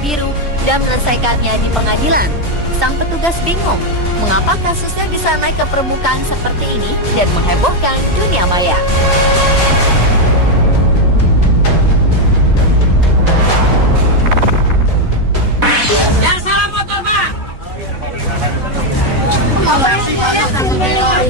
biru dan menyelesaikannya di pengadilan. Sang petugas bingung mengapa kasusnya bisa naik ke permukaan seperti ini dan menghebohkan dunia maya. Yang salah motor, Pak.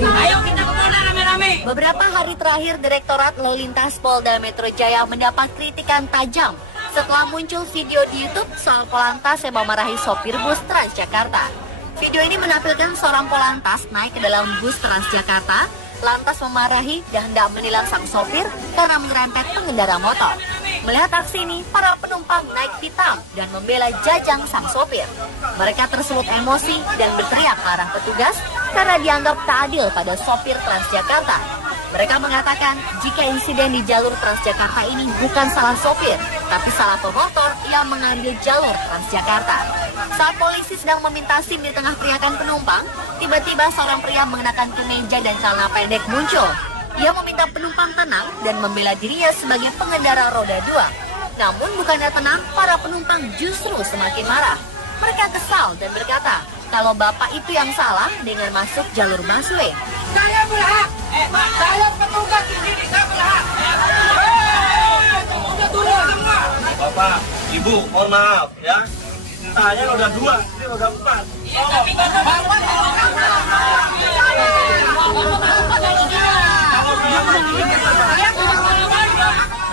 Ayo kita ke Polda rame-rame. Beberapa hari terakhir, Direktorat Lalu Lintas Polda Metro Jaya mendapat kritikan tajam setelah muncul video di YouTube soal Polantas yang memarahi sopir bus Transjakarta. Video ini menampilkan seorang Polantas naik ke dalam bus Transjakarta, lantas memarahi dan hendak menilang sang sopir karena menyerempet pengendara motor. Melihat aksi ini, para penumpang naik pitam dan membela Jajang sang sopir. Mereka tersulut emosi dan berteriak ke arah petugas karena dianggap tak adil pada sopir Transjakarta. Mereka mengatakan jika insiden di jalur Transjakarta ini bukan salah sopir, tapi salah pemotor yang mengambil jalur Transjakarta. Saat polisi sedang meminta SIM di tengah teriakan penumpang, tiba-tiba seorang pria mengenakan kemeja dan celana pendek muncul. Ia meminta penumpang tenang dan membela dirinya sebagai pengendara roda 2. Namun bukannya tenang, para penumpang justru semakin marah. Mereka kesal dan berkata kalau bapak itu yang salah dengan masuk jalur busway. Saya berhak. Saya petugas di sini, saya berhak. Udah turun semua. Bapak, Ibu, mohon maaf ya. Saya roda 2, ini roda 4. Iya, tapi bapak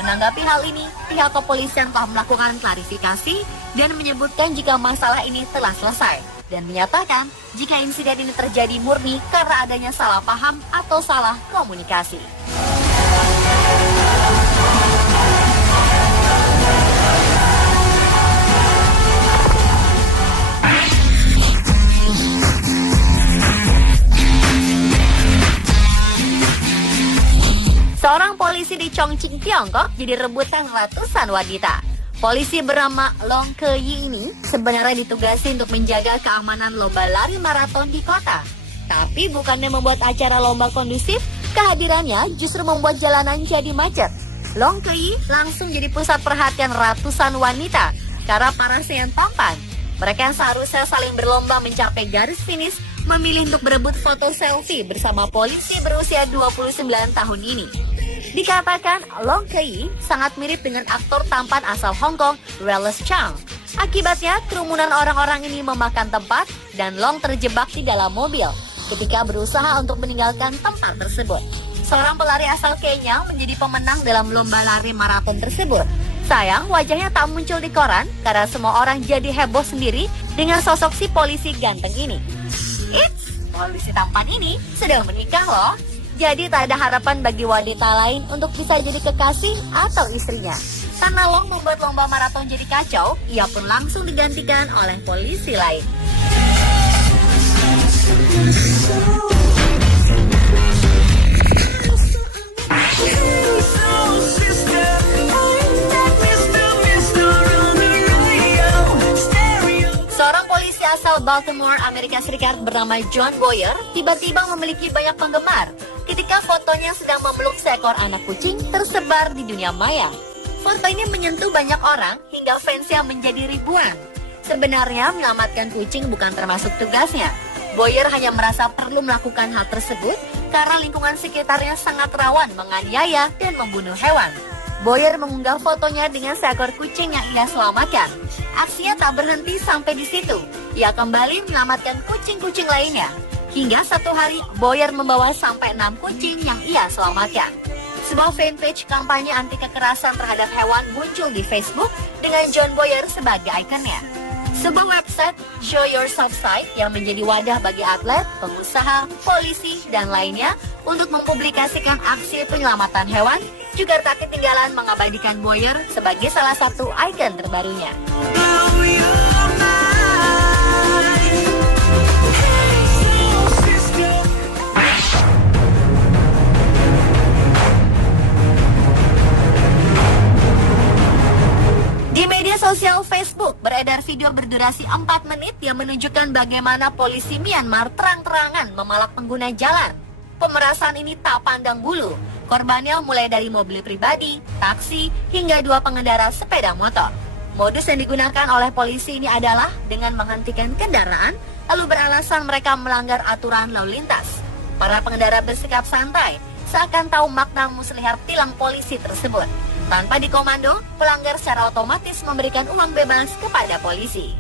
Menanggapi hal ini, pihak kepolisian telah melakukan klarifikasi dan menyebutkan jika masalah ini telah selesai dan menyatakan jika insiden ini terjadi murni karena adanya salah paham atau salah komunikasi. Seorang polisi di Chongqing, Tiongkok jadi rebutan ratusan wanita. Polisi bernama Long Keyi ini sebenarnya ditugasi untuk menjaga keamanan lomba lari maraton di kota. Tapi bukannya membuat acara lomba kondusif, kehadirannya justru membuat jalanan jadi macet. Long Keyi langsung jadi pusat perhatian ratusan wanita karena parasnya yang tampan. Mereka yang seharusnya saling berlomba mencapai garis finish memilih untuk berebut foto selfie bersama polisi berusia 29 tahun ini. Dikatakan Long Keyi sangat mirip dengan aktor tampan asal Hong Kong, Wallace Chang. Akibatnya, kerumunan orang-orang ini memakan tempat dan Long terjebak di dalam mobil ketika berusaha untuk meninggalkan tempat tersebut. Seorang pelari asal Kenya menjadi pemenang dalam lomba lari maraton tersebut. Sayang, wajahnya tak muncul di koran karena semua orang jadi heboh sendiri dengan sosok si polisi ganteng ini. Eits, polisi tampan ini sedang menikah loh. Jadi tak ada harapan bagi wanita lain untuk bisa jadi kekasih atau istrinya. Karena Long membuat lomba maraton jadi kacau, ia pun langsung digantikan oleh polisi lain. Seorang polisi asal Baltimore, Amerika Serikat bernama John Boyer tiba-tiba memiliki banyak penggemar ketika fotonya sedang memeluk seekor anak kucing tersebar di dunia maya. Foto ini menyentuh banyak orang hingga fansnya menjadi ribuan. Sebenarnya menyelamatkan kucing bukan termasuk tugasnya. Boyer hanya merasa perlu melakukan hal tersebut karena lingkungan sekitarnya sangat rawan menganiaya dan membunuh hewan. Boyer mengunggah fotonya dengan seekor kucing yang ia selamatkan. Aksinya tak berhenti sampai di situ. Ia kembali menyelamatkan kucing-kucing lainnya. Hingga satu hari, Boyer membawa sampai 6 kucing yang ia selamatkan. Sebuah fanpage kampanye anti kekerasan terhadap hewan muncul di Facebook dengan John Boyer sebagai ikonnya. Sebuah website Show Yourself site yang menjadi wadah bagi atlet, pengusaha, polisi, dan lainnya untuk mempublikasikan aksi penyelamatan hewan juga tak ketinggalan mengabadikan Boyer sebagai salah satu ikon terbarunya. Di media sosial Facebook beredar video berdurasi 4 menit yang menunjukkan bagaimana polisi Myanmar terang-terangan memalak pengguna jalan. Pemerasan ini tak pandang bulu. Korbannya mulai dari mobil pribadi, taksi, hingga 2 pengendara sepeda motor. Modus yang digunakan oleh polisi ini adalah dengan menghentikan kendaraan, lalu beralasan mereka melanggar aturan lalu lintas. Para pengendara bersikap santai, seakan tahu makna muslihat tilang polisi tersebut. Tanpa dikomando, pelanggar secara otomatis memberikan uang bebas kepada polisi.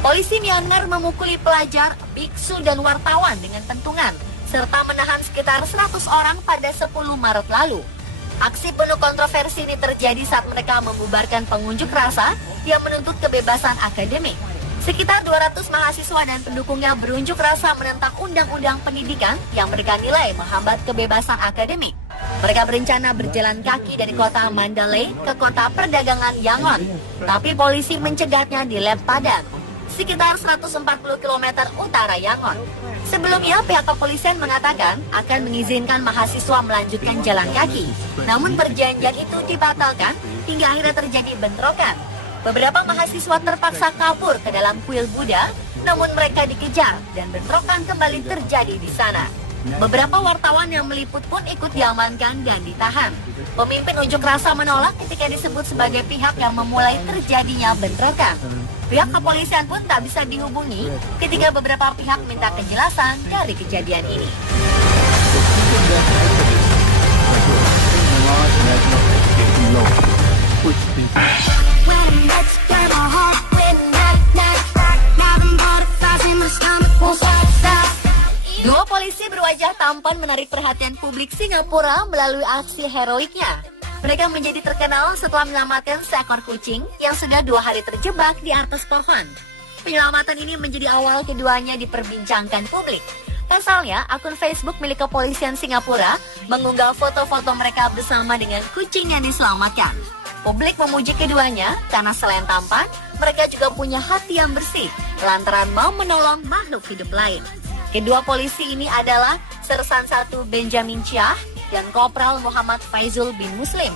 Polisi Myanmar memukuli pelajar, biksu, dan wartawan dengan pentungan, serta menahan sekitar 100 orang pada 10 Maret lalu. Aksi penuh kontroversi ini terjadi saat mereka membubarkan pengunjuk rasa yang menuntut kebebasan akademik. Sekitar 200 mahasiswa dan pendukungnya berunjuk rasa menentang undang-undang pendidikan yang mereka nilai menghambat kebebasan akademik. Mereka berencana berjalan kaki dari kota Mandalay ke kota perdagangan Yangon, tapi polisi mencegahnya di Leb Padang, sekitar 140 km utara Yangon. Sebelumnya, pihak kepolisian mengatakan akan mengizinkan mahasiswa melanjutkan jalan kaki. Namun perjanjian itu dibatalkan hingga akhirnya terjadi bentrokan. Beberapa mahasiswa terpaksa kabur ke dalam kuil Buddha, namun mereka dikejar dan bentrokan kembali terjadi di sana. Beberapa wartawan yang meliput pun ikut diamankan dan ditahan. Pemimpin unjuk rasa menolak ketika disebut sebagai pihak yang memulai terjadinya bentrokan. Pihak kepolisian pun tak bisa dihubungi ketika beberapa pihak minta kejelasan dari kejadian ini. Dua polisi berwajah tampan menarik perhatian publik Singapura melalui aksi heroiknya. Mereka menjadi terkenal setelah menyelamatkan seekor kucing yang sudah 2 hari terjebak di atas pohon. Penyelamatan ini menjadi awal keduanya diperbincangkan publik. Pasalnya, akun Facebook milik kepolisian Singapura mengunggah foto-foto mereka bersama dengan kucing yang diselamatkan. Publik memuji keduanya karena selain tampan, mereka juga punya hati yang bersih lantaran mau menolong makhluk hidup lain. Kedua polisi ini adalah Sersan 1 Benjamin Chiah dan Kopral Muhammad Faizul bin Muslim.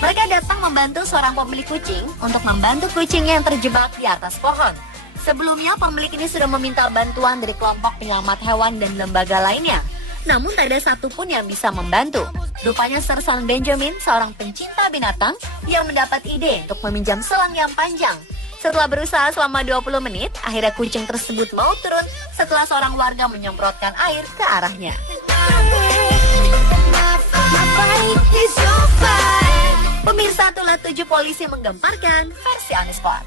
Mereka datang membantu seorang pemilik kucing untuk membantu kucingnya yang terjebak di atas pohon. Sebelumnya, pemilik ini sudah meminta bantuan dari kelompok penyelamat hewan dan lembaga lainnya. Namun tak ada satupun yang bisa membantu. Rupanya Sersan Benjamin, seorang pencinta binatang yang mendapat ide untuk meminjam selang yang panjang. Setelah berusaha selama 20 menit, akhirnya kucing tersebut mau turun setelah seorang warga menyemprotkan air ke arahnya. Pemirsa, itulah 7 polisi menggemparkan versi On The Spot.